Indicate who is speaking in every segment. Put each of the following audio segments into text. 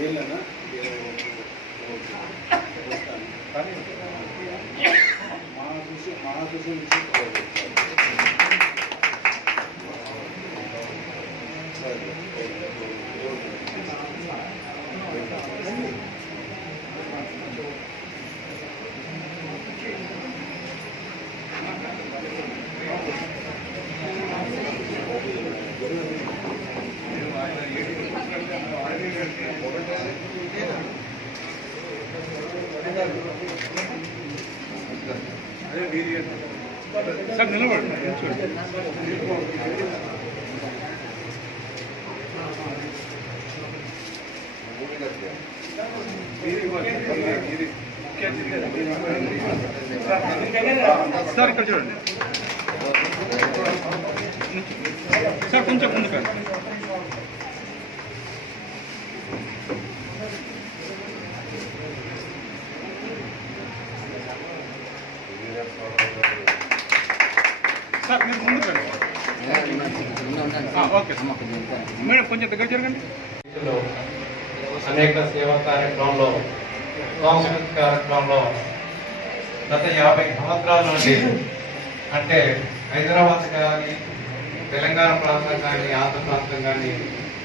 Speaker 1: ఏళ్ళనా? వస్తాను కానీ మా చూసి మా చూసి
Speaker 2: సార్ నిలబడండి సార్ ఇక్కడ చూడండి. సార్ కొంచెం ముందుకు రండి. సార్ మీరు ముందుకు రండి ఆ, ఓకే ఎక్కడ జరగండి
Speaker 3: అనేక సేవా కార్యక్రమంలో సాంస్కృతిక కార్యక్రమంలో గత యాభై సంవత్సరాల నుండి అంటే హైదరాబాద్ కానీ తెలంగాణ ప్రాంతం కానీ ఆంధ్ర ప్రాంతం కానీ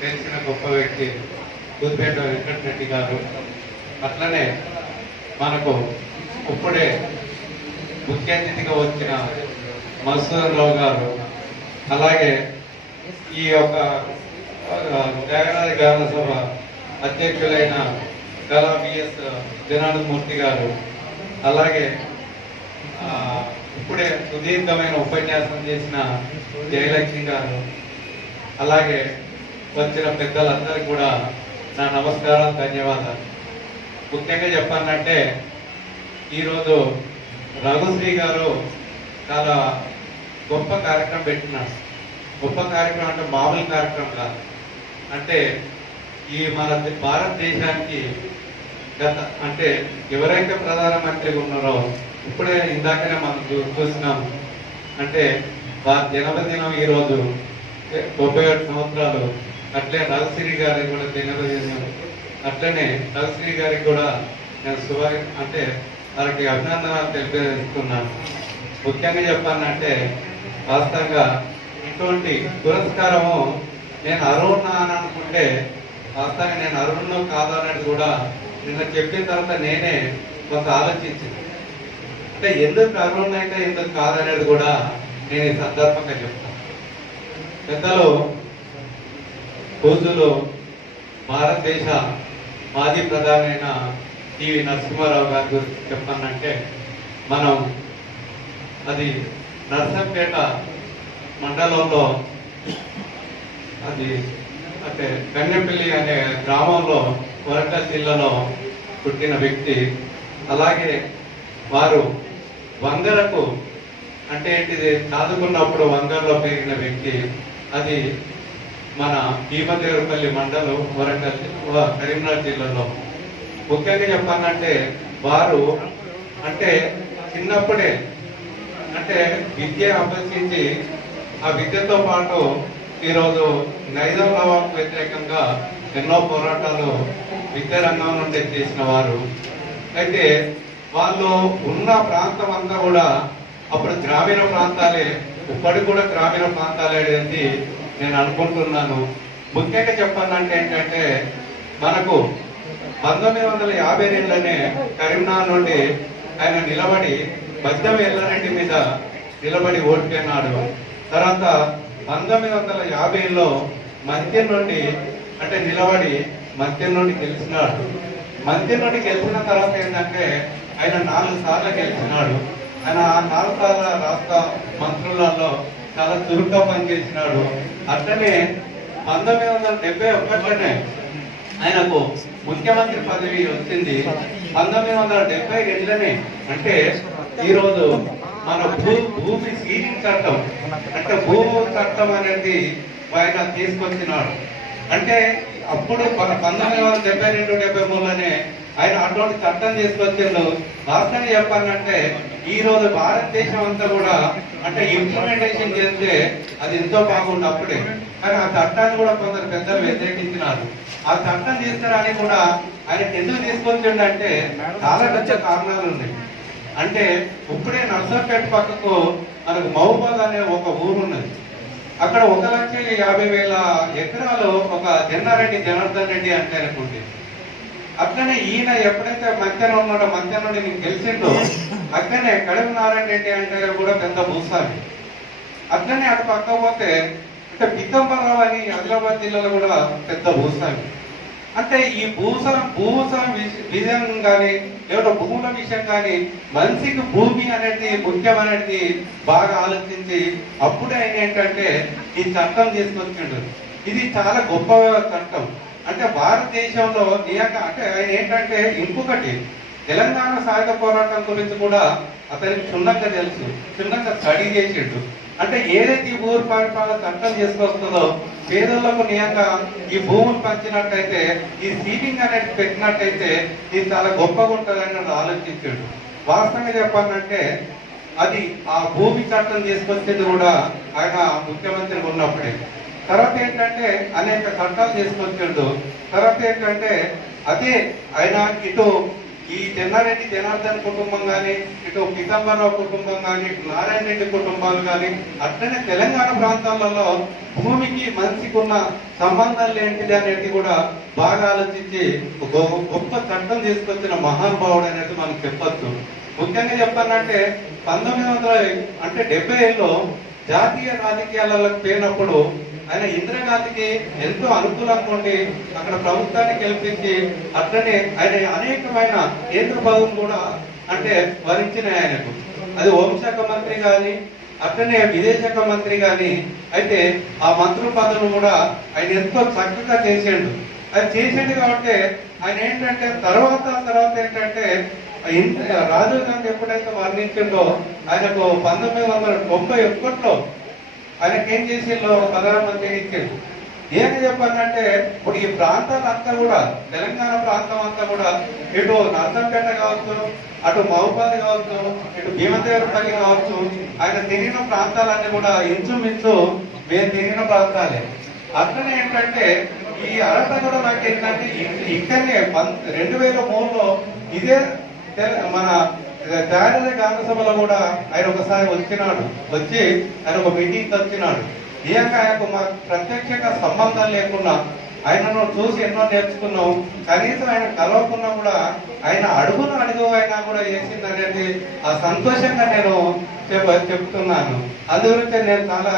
Speaker 3: తెలిసిన గొప్ప వ్యక్తి గుద్దిపేట వెంకటరెడ్డి గారు. అట్లనే మనకు ఇప్పుడే ముఖ్య అతిథిగా వచ్చిన మసూర్ రావు గారు అలాగే ఈ యొక్క త్యాగరాజ గ్రామ సభ అధ్యక్షులైన గలా బిఎస్ జనార్దమూర్తి గారు అలాగే ఇప్పుడే సుదీర్ఘమైన ఉపన్యాసం చేసిన జయలక్ష్మి గారు అలాగే వచ్చిన పెద్దలందరికీ కూడా నా నమస్కారం ధన్యవాదాలు. ముఖ్యంగా చెప్పాలంటే ఈరోజు రఘుశ్రీ గారు చాలా గొప్ప కార్యక్రమం పెట్టినారు. గొప్ప కార్యక్రమం అంటే మామూలు కార్యక్రమం కాదు. అంటే ఈ మన భారతదేశానికి గత అంటే ఎవరైతే ప్రధానమంత్రి ఉన్నారో ఇప్పుడే ఇందాకనే మనం చూ- చూసినాం. అంటే జన్మదినం ఈరోజు ముప్పై ఏడు సంవత్సరాలు అట్లే రఘుశ్రీ గారికి కూడా జన్మదినం. అట్లనే రఘుశ్రీ గారికి కూడా నేను శుభ అంటే వారికి అభినందనాలు తెలియజేస్తున్నాను ముఖ్యంగా చెప్పాలంటే వాస్తవంగా ఇటువంటి పురస్కారము నేను అరుణా అని అనుకుంటే వాస్తవంగా నేను అరుణ్ను కాదు అనేది కూడా నిన్న చెప్పిన తర్వాత నేనే కొంత ఆలోచించింది అంటే ఎందుకు అరుణ్ అయితే ఎందుకు కాదనేది కూడా నేను ఈ సందర్భంగా చెప్తాను. పెద్దలు పూజలు భారతదేశ మాజీ ప్రధానమైన టివి నరసింహారావు గారి గురించి చెప్పానంటే మనం అది నర్సంపేట మండలంలో అది అంటే పెన్నెంపల్లి అనే గ్రామంలో వరంగల్ జిల్లాలో పుట్టిన వ్యక్తి. అలాగే వారు వంగరకు అంటే ఏంటిది? చదువుకున్నప్పుడు వంగరలో పెరిగిన వ్యక్తి. అది మన భీమదేవరపల్లి మండలం వరంగల్ జిల్లా, కరీంనగర్ జిల్లాలో. ముఖ్యంగా చెప్పాలంటే వారు అంటే చిన్నప్పుడే అంటే విద్య అభ్యసించి ఆ విద్యతో పాటు ఈరోజు నైజాం వ్యతిరేకంగా ఎన్నో పోరాటాలు విద్యా రంగం నుండి చేసిన వారు. అయితే వాళ్ళు ఉన్న ప్రాంతం అంతా కూడా అప్పుడు గ్రామీణ ప్రాంతాలే ఇప్పటికి కూడా గ్రామీణ ప్రాంతాలే అనేది నేను అనుకుంటున్నాను. ముఖ్యంగా చెప్పాలంటే ఏంటంటే మనకు పంతొమ్మిది వందల యాభై రెండులోనే కరీంనగర్ నుండి ఆయన నిలబడి మద్యం ఎల్లారెడ్డి మీద నిలబడి ఓడిపోయినాడు. తర్వాత పంతొమ్మిది వందల యాభైలో మధ్య నుండి అంటే నిలబడి మధ్య నుండి గెలిచినాడు. మధ్య నుండి గెలిచిన తర్వాత ఏంటంటే ఆయన నాలుగు సార్లు గెలిచినాడు. ఆయన ఆ నాలుగు సార్ల రాష్ట్ర మంత్రులలో చాలా చురుగ్గా పనిచేసినాడు. అట్లనే పంతొమ్మిది వందల డెబ్బై ఒకటిలోనే ఆయనకు ముఖ్యమంత్రి పదవి వచ్చింది. పంతొమ్మిది వందల డెబ్బై రెండులోనే అంటే ఈ రోజు మన భూ భూమి సీలింగ్ చట్టం అంటే భూమి చట్టం అనేది ఆయన తీసుకొచ్చినాడు. అంటే అప్పుడు పంతొమ్మిది వందల డెబ్బై రెండు డెబ్బై మూడులోనే ఆయన అటువంటి చట్టం తీసుకొచ్చిండు. వాస్తవం చెప్పాలంటే ఈ రోజు భారతదేశం అంతా కూడా అంటే ఇంప్లిమెంటేషన్ చేస్తే అది ఎంతో బాగుండు అప్పుడే. కానీ ఆ చట్టాన్ని కూడా కొందరు పెద్దలు వ్యతిరేకించినారు. ఆ చట్టం తీసుకురాని కూడా ఆయన ఎందుకు తీసుకొచ్చిండంటే చాలా పెద్ద కారణాలు ఉన్నాయి. అంటే ఇప్పుడే నర్సంపేట పక్కకు మనకు మౌబాద్ అనే ఒక ఊరున్నది. అక్కడ ఒక లక్ష యాభై వేల ఎకరాలు ఒక జన్నారెడ్డి జనార్దన్ రెడ్డి అంటే అనుకుంటే అట్లనే ఈయన ఎప్పుడైతే మధ్యాహ్నం ఉన్నాడో మధ్యాహ్నం నుండి నీకు తెలిసిండో అట్లనే కడప నారాయణ రెడ్డి అంటే కూడా పెద్ద భూస్వామి. అట్లనే అటు పక్క పోతే అంటే పిత్తంబరరావు అని ఆదిలాబాద్ జిల్లాలో కూడా పెద్ద భూస్వామి. అంటే ఈ భూసం భూసం విషయం కానీ లేదా భూముల విషయం కానీ మనిషికి భూమి అనేది ముఖ్యమైనది బాగా ఆలోచించి అప్పుడే ఆయన ఏంటంటే ఈ చట్టం తీసుకొచ్చిండు. ఇది చాలా గొప్ప చట్టం. అంటే భారతదేశంలో నియక అంటే ఆయన ఏంటంటే ఇంకొకటి తెలంగాణ సాయుధ పోరాటం గురించి కూడా అతనికి క్షుణ్ణంగా తెలుసు. క్షుణ్ణంగా స్టడీ చేసిండు. అంటే ఏదైతే ఈ ఊరు పరిపాలన చట్టం చేసుకొస్తుందో పేదలకు నియంక ఈ భూములు పంచినట్టయితే ఈ సీటింగ్ అనేది పెట్టినట్టయితే ఇది చాలా గొప్పగా ఉంటుందని నన్ను ఆలోచించాడు. వాస్తవంగా చెప్పాలంటే అది ఆ భూమి చట్టం తీసుకొచ్చేది కూడా ఆయన ముఖ్యమంత్రి ఉన్నప్పుడే. తర్వాత ఏంటంటే అనేక చట్టాలు తీసుకొచ్చిండు. తర్వాత ఏంటంటే అదే ఆయన ఇటు ఈ చెన్నారెడ్డి జనార్దన్ కుటుంబం కానీ ఇటు పీతాంబరరావు కుటుంబం కానీ ఇటు నారాయణ రెడ్డి కుటుంబాలు కానీ అట్లనే తెలంగాణ ప్రాంతాలలో భూమికి మనిషికి ఉన్న సంబంధాలు ఏంటిది అనేది కూడా బాగా ఆలోచించి ఒక గొప్ప చట్టం తీసుకొచ్చిన మహానుభావుడు అనేది మనం చెప్పొచ్చు. ముఖ్యంగా చెప్పాలంటే పంతొమ్మిది వందల అంటే డెబ్బై ఏళ్ళలో జాతీయ రాజకీయాలకు పోయినప్పుడు ఆయన ఇందిరాగాంధీకి ఎంతో అనుకూలంగా ఉండి అక్కడ ప్రభుత్వాన్ని గెలిపించి అట్లనే ఆయన అనేకమైన కేంద్ర పదవులు కూడా అంటే వరించిన ఆయనకు. అది హోంశాఖ మంత్రి కానీ అట్లనే విదేశాఖ మంత్రి కానీ అయితే ఆ మంత్రుల పదవులు కూడా ఆయన ఎంతో చక్కగా చేసిండు. అది చేసిండు కాబట్టి ఆయన ఏంటంటే తర్వాత తర్వాత ఏంటంటే ఇంత- రాజీవ్ గాంధీ ఎప్పుడైతే మరణించిండో ఆయనకు పంతొమ్మిది వందల తొంభై ఒకటిలో ఆయనకి ఏం చేసిందో ప్రధానమంత్రి ఇచ్చిండు. ఏమి చెప్పాలంటే ఇప్పుడు ఈ ప్రాంతాలంతా కూడా తెలంగాణ ప్రాంతం అంతా కూడా ఇటు నర్సంపేట కావచ్చు అటు మహబూబాద్ కావచ్చు ఇటు భీమదేవరపల్లి కావచ్చు ఆయన తిరిగిన ప్రాంతాలన్నీ కూడా ఇంచుమించు మేము తిరిగిన ప్రాంతాలే. అట్లనే ఏంటంటే ఈ అర్హత కూడా నాకు ఏంటంటే ఇక్కడనే రెండు వేల మూడులో ఇదే తెల- మన జాతీయ గ్రామ సభలో కూడా ఆయన ఒకసారి వచ్చినాడు. వచ్చి ఆయన ఒక మీటింగ్ వచ్చినాడు. నిజంగా ఆయనకు మాకు ప్రత్యక్షంగా సంబంధం లేకుండా ఆయనను చూసి ఎన్నో నేర్చుకున్నాం కనీసం ఆయన కలవకున్నా కూడా ఆయన అడుగును అడుగు అయినా కూడా వేసింది అనేది ఆ సంతోషంగా నేను చెప్ చెప్తున్నాను. అందు నేను చాలా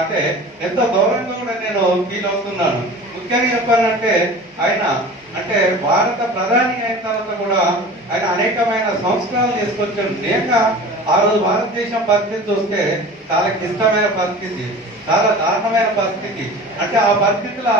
Speaker 3: అంటే ఎంతో గౌరవంగా కూడా నేను ఫీల్ అవుతున్నాను. ముఖ్యంగా చెప్పాలంటే ఆయన అంటే భారత ప్రధాని అయిన తర్వాత కూడా ఆయన అనేకమైన సంస్కరణలు తీసుకొచ్చాడు లేక ఆ రోజు భారతదేశం పరిస్థితి చూస్తే చాలా క్లిష్టమైన పరిస్థితి చాలా దారుణమైన పరిస్థితి. అంటే ఆ పరిస్థితిలో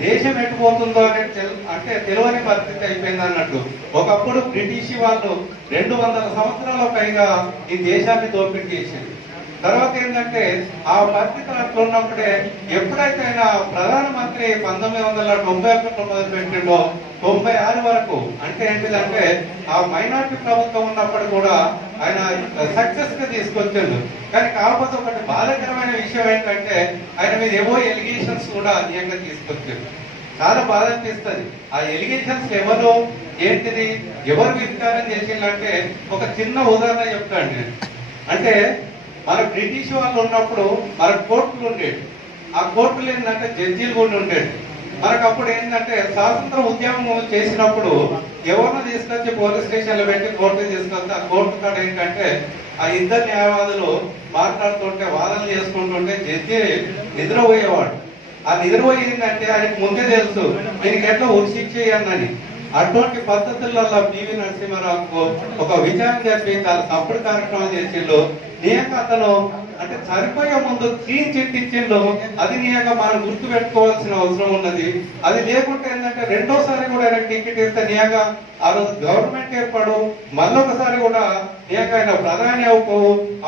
Speaker 3: దేశం ఎట్టుపోతుందో అనేది తెలు అంటే తెలియని పరిస్థితి అయిపోయింది అన్నట్టు. ఒకప్పుడు బ్రిటిష్ వాళ్ళు రెండు వందల సంవత్సరాల పైగా ఈ దేశాన్ని దోపిడీ చేసింది తర్వాత ఏంటంటే ఆ పరిస్థితి అట్లా ఉన్నప్పుడే ఎప్పుడైతే ఆయన ప్రధానమంత్రి పంతొమ్మిది వందల తొంభై ఒకటిలో మొదలు పెట్టిండో తొంభై ఆరు వరకు అంటే ఏంటిదంటే ఆ మైనార్టీ ప్రభుత్వం ఉన్నప్పుడు కూడా ఆయన సక్సెస్గా తీసుకొచ్చిండు. కానీ కాకపోతే ఒకటి బాధాకరమైన విషయం ఏంటంటే ఆయన మీద ఏవో ఎలిగేషన్స్ కూడా అధికంగా తీసుకొచ్చిండు. చాలా బాధ అనిపిస్తుంది. ఆ ఎలిగేషన్స్ ఎవరు ఏంటిది ఎవరు విధికారం చేసిందంటే ఒక చిన్న ఉదాహరణ చెప్తాను అంటే మన బ్రిటిష్ వాళ్ళు ఉన్నప్పుడు మన కోర్టులు ఉండేవి. ఆ కోర్టులు ఏంటంటే జడ్జీలు కూడా ఉండేవి. మనకు అప్పుడు ఏంటంటే స్వాతంత్ర ఉద్యమం చేసినప్పుడు ఎవరిని తీసుకొచ్చి పోలీస్ స్టేషన్లో పెట్టి కోర్టు తీసుకొస్తే ఆ కోర్టు కాడ ఏంటంటే ఆ ఇద్దరు న్యాయవాదులు మాట్లాడుతుంటే వాదనలు చేసుకుంటుంటే జడ్జి నిద్రపోయేవాడు. ఆ నిద్రపోయిందంటే ఆయనకు ముందే తెలుసు దీనికి ఎట్లా ఉరిశిక్ష అని. అటువంటి పద్ధతులలో పివి నరసింహారావుకు ఒక విచారణ చెప్పి చాలా తప్పుడు కార్యక్రమం చేసిండు నీయక అతను అంటే చనిపోయే ముందు క్లీన్ చిట్ ఇచ్చిండు అది నీయక మనం గుర్తు పెట్టుకోవాల్సిన అవసరం ఉన్నది. అది లేకుంటే ఏంటంటే రెండోసారి కూడా ఆయన టికెట్ ఇస్తే నీయక ఆ రోజు గవర్నమెంట్ ఏర్పడు మళ్ళొకసారి కూడా నీయక ఆయన ప్రధాని అవుకో.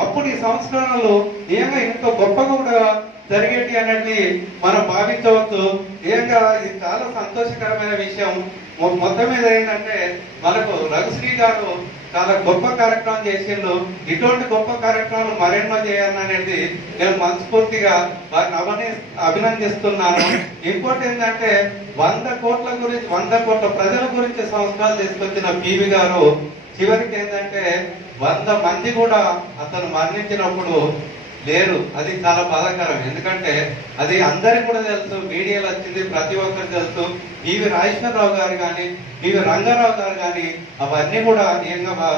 Speaker 3: అప్పుడు ఈ సంస్కరణలు నియక ఇంత గొప్పగా కూడా జరిగేటి అనేది మనం భావించవచ్చు ఏంగా ఇది చాలా సంతోషకరమైన విషయం. మొ- మొత్తం మీద ఏంటంటే మనకు రఘుశ్రీ గారు చాలా గొప్ప కార్యక్రమం చేసిండు. ఇటువంటి గొప్ప కార్యక్రమాలు మరెన్నో చేయాలనేది నేను మనస్ఫూర్తిగా వారిని అవని అభినందిస్తున్నాను. ఇంకోటి ఏంటంటే వంద కోట్ల గురించి వంద కోట్ల ప్రజల గురించి సంస్కారాలు తీసుకొచ్చిన పివి గారు చివరికి ఏంటంటే వంద మంది కూడా అతను మరణించినప్పుడు లేరు. అది చాలా బాధాకరం. ఎందుకంటే అది అందరికి కూడా తెలుసు మీడియాలో వచ్చింది ప్రతి ఒక్కరు తెలుసు. పివి రాజేశ్వరరావు గారు కానీ ఈవి రంగారావు గారు కానీ అవన్నీ కూడా నిజంగా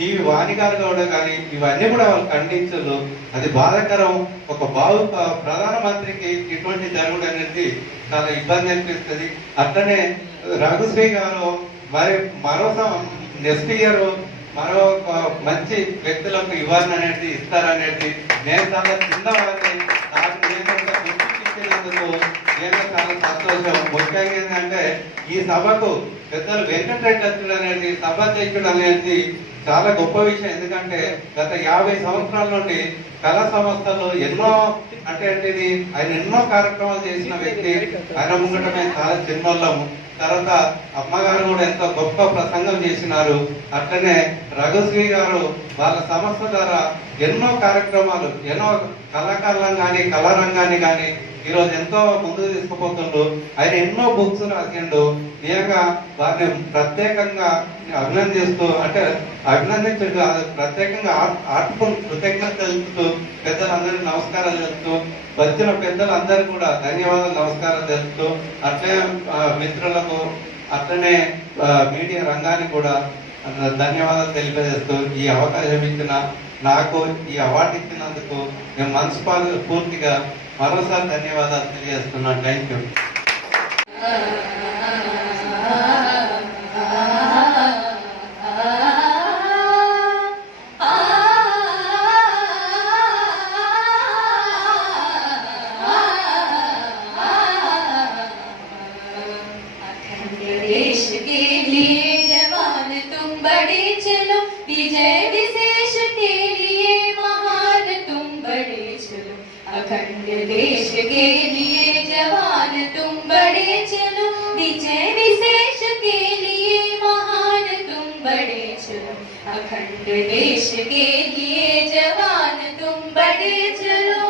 Speaker 3: ఈవి వాణి గారు కూడా కానీ ఇవన్నీ కూడా వాళ్ళు ఖండించదు. అది బాధాకరం. ఒక బావు ప్రధానమంత్రికి ఇటువంటి జరుగుడు అనేది చాలా ఇబ్బంది అనిపిస్తుంది. అట్లనే రఘుశ్రీ గారు మరి మరో నెక్స్ట్ ఇయర్ మరో మంచి వ్యక్తులకు ఇవ్వాలని అనేది ఇస్తారనేది నేను చాలా చిన్నవాడిని నాకు నేను గుర్తించినందుకు నేను చాలా సంతోషం. ముఖ్యంగా ఏంటంటే ఈ సభకు పెద్దలు వెంకటరెడ్డి అచ్చుడు అనేది సభ అధ్యక్షుడు అనేది చాలా గొప్ప విషయం. ఎందుకంటే గత యాభై సంవత్సరాల నుండి కళా సంస్థలు ఎన్నో అంటే ఏంటిది ఆయన ఎన్నో కార్యక్రమాలు చేసిన వ్యక్తి. ఆయన ముంగట మేము చాలా చిన్నోళ్ళము. తర్వాత అమ్మగారు కూడా ఎంతో గొప్ప ప్రసంగం చేసినారు. అట్లనే రఘుశ్రీ గారు వాళ్ళ సంస్థ ద్వారా ఎన్నో కార్యక్రమాలు ఎన్నో కళాకారులం కానీ కళారంగాన్ని కానీ ఈరోజు ఎంతో ముందుకు తీసుకుపోతుండు ఆయన ఎన్నో బుక్స్ రాసిండు. నిజంగా వారిని ప్రత్యేకంగా అభినందిస్తూ అంటే అభినందించడు కాదు, ప్రత్యేకంగా ఆట్- ఆత్మ కృతజ్ఞత తెలుపుతూ పెద్దలందరికీ నమస్కారాలు తెలుపుతూ వచ్చిన పెద్దలందరూ కూడా ధన్యవాదాలు నమస్కారం తెలుపుతూ అట్లే మిత్రులకు అట్లనే మీడియా రంగానికి కూడా ధన్యవాదాలు తెలియజేస్తూ ఈ అవకాశం ఇచ్చిన నాకు ఈ అవార్డు ఇచ్చినందుకు నేను మనసు పూర్తిగా మరోసారి ధన్యవాదాలు తెలియజేస్తున్నాను థ్యాంక్ యూ
Speaker 4: विजय विशेष के लिए महान तुम बड़े चलो अखंड देश के लिए जवान तुम बड़े चलो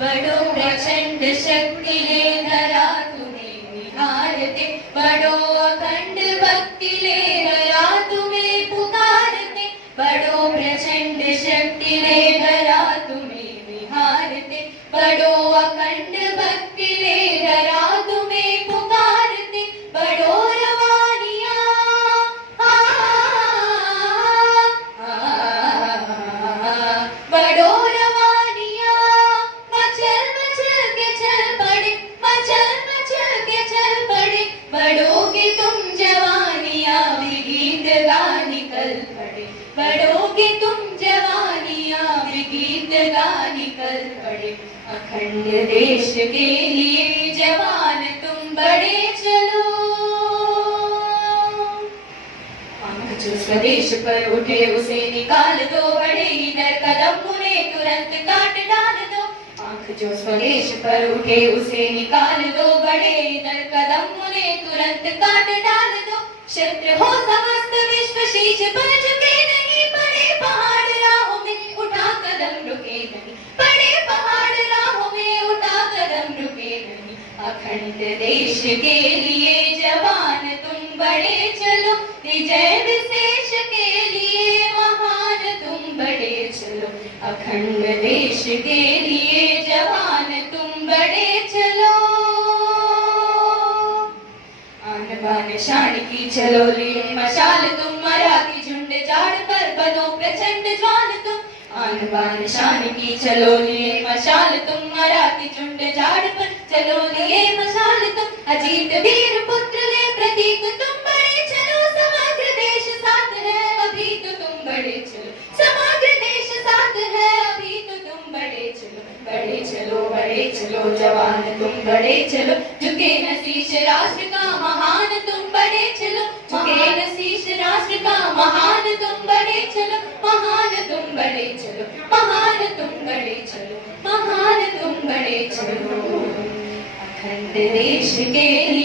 Speaker 4: बड़ो प्रचंड शक्ति ले धरा तुम्हें निहारते बड़ो अखंड भक्ति ले धरा तुम्हें पुकारते बड़ो प्रचंड शक्ति ले धरा तुम्हें निहारते बड़ो अखंड भक्ति निकल पड़े अखंड देश के लिए जवान तुम बड़े चलो जो स्वदेश पर उठे, उसे निकाल दो, बड़े ही डर कदम उन्हें तुरंत काट डाल दो। आँख जो स्वदेश पर उठे, उसे निकाल दो, बड़े ही डर कदम उन्हें तुरंत काट डाल दो। शत्रु हो समस्त विश्व शीश पर झुके नहीं बड़े पहाड़ के लिए जवान तुम बड़े चलो, विजय विशेष के लिए महान तुम बड़े चलो। अखंड देश के लिए जवान तुम बड़े चलो। आन बान शान की चलो लिए मशाल तुम मराठी झुंड झाड़ पर बनो, प्रचंड ज्वाल तुम। आन बान शान की चलो लिए मशाल तुम मराठी झुंड झाड़ पर चलो, लिए मशाल तुम। अजीत वीर They reach Wicked